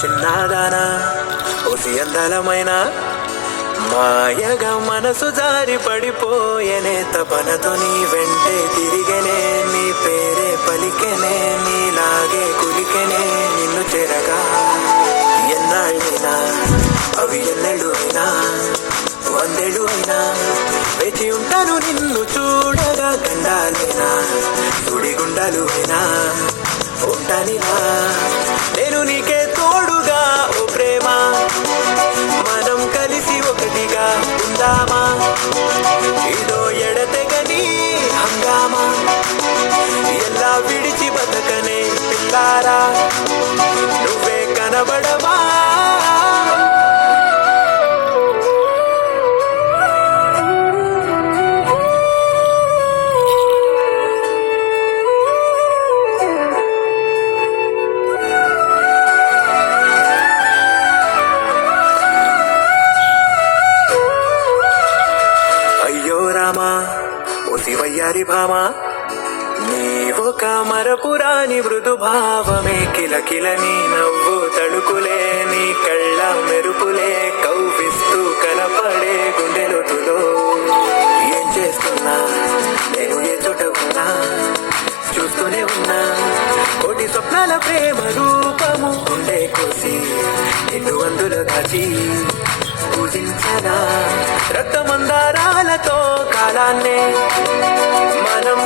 చిన్నదానా ఓసి అందలమైన మాయగా మనసు జారి పడిపోయేనే తపనతో నీ వెంటే తిరిగనే నీ పేరే పలికెనే నీలాగే కులికెనే నిన్ను చెరగా ఎన్నాళ్ళైనా అవి ఎన్నెళ్ళు అయినా వందేళ్ళు అయినా వేచి ఉంటాను నిన్ను చూడగా గండాలైనా సుడిగుండాలు అయినా ఉంటానిలా నేను నీకే తోడుగా ఓ ప్రేమ మనం కలిసి ఒకటిగా ఉందామా ఇదో ఎడతెగని హంగామా ఎలా విడిచి బతకనే పిల్లారా నువ్వే కనబడవా ఓ శివయ్యారి భామా నీవొక మరపురాని మృదు భావమే కిలకిల నీ నవ్వు తడుకులే నీ కళ్ళ మెరుపులే కవ్విస్తూ కనపడే గుండెలోతులో ఏం చేస్తున్నా నేను ఏ చోట ఉన్నా చూస్తూనే ఉన్నా కోటి స్వప్నాల ప్రేమ రూపము ఉండే కోసి నిన్ను అందులో దాచి పూజించనా రక్తమందారాలతో కాలాన్నే మనం